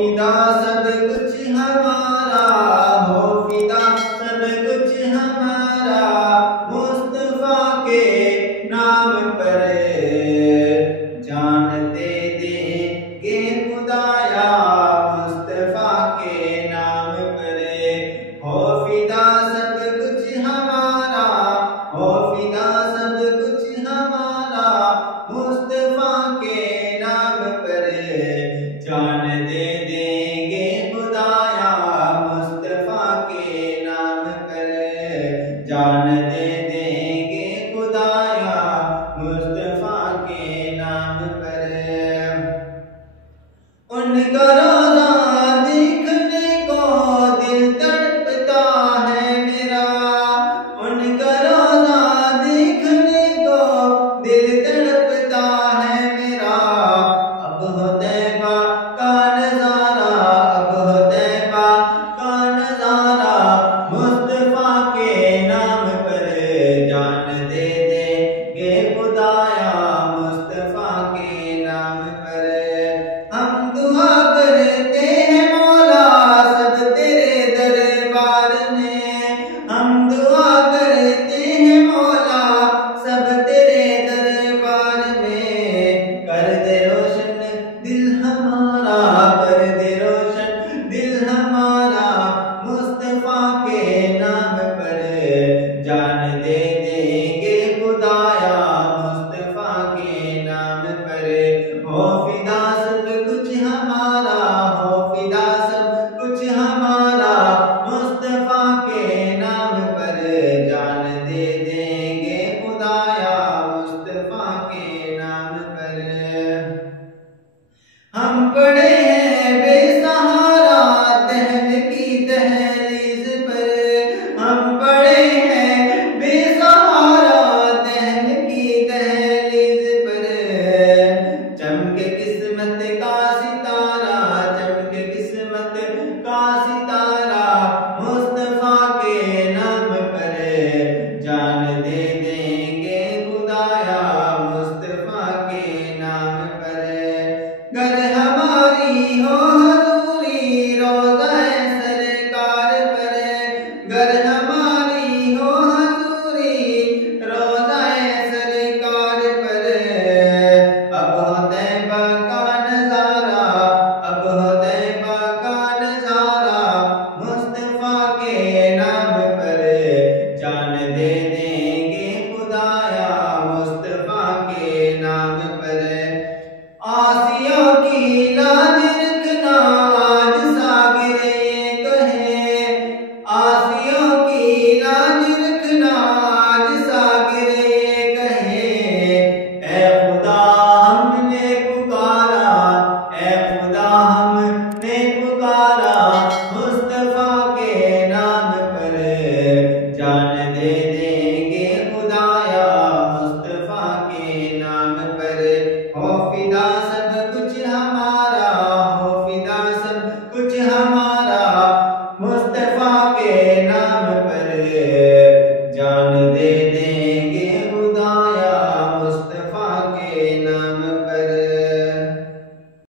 फिदा सब कुछ हमारा, हो फिदा सब कुछ हमारा, मुस्तफा के नाम पर जान दे देंगे खुदाया, मुस्तफा के नाम पर। हो फिदा सब कुछ हमारा, हो फिदा सब कुछ हमारा, मुस्तफा के नाम पर जान दे देंगे खुदाया, मुस्तफा के नाम पर जान दे देंगे खुदाया, मुस्तफा के नाम पर। उनका रोज़ा देखने को दिल तड़पता है मेरा, उनका रोज़ा देखने को दिल तड़पता है मेरा। अब हो तैबा का नज़ारा, अब हो तैबा का नज़ारा, मुस्तफा के नाम पर जान दे देंगे खुदाया, मुस्तफा के नाम पर। हम दुआ करते हैं मौला सब तेरे दरबार में, हम दुआ करते हैं मौला सब तेरे दरबार में। कर दे रोशन दिल हमारा, कर दे रोशन दिल हमारा, मुस्तफा के नाम पर जान दे देंगे खुदाया, मुस्तफा के नाम पर। हो फिदा सब कुछ हमारा, हो फिदा सब कुछ हमारा, मुस्तफा के नाम पर जान दे देंगे खुदाया, मुस्तफा के नाम पर। हम पड़े हैं बेसहारा दहन की दहलीज पर, हम पड़े हैं बेसहारा दहन की दहलीज पर। चमके किस्मत का सितारा, चमके किस्मत का सितारा, मुस्तफा के नाम पर जान दे देंगे खुदाया, मुस्तफा के नाम पर। गर हमारी हो हजूरी रोज़ा सरकार पर, गर हमारी हो हजूरी रोज़ा सरकार पर। अब हो तैबा का नज़ारा, अब हो तैबा का नज़ारा, मुस्तफा के नाम पर जान दे देंगे खुदाया, मुस्तफा के नाम पर। आसिया की लाज रखना आज सागिर ये कहे, आसिया की लाज रखना आज सागिर ये कहे। ऐ खुदा हमने पुकारा, ऐ खुदा हमने पुकारा, मुस्तफा के नाम पर जान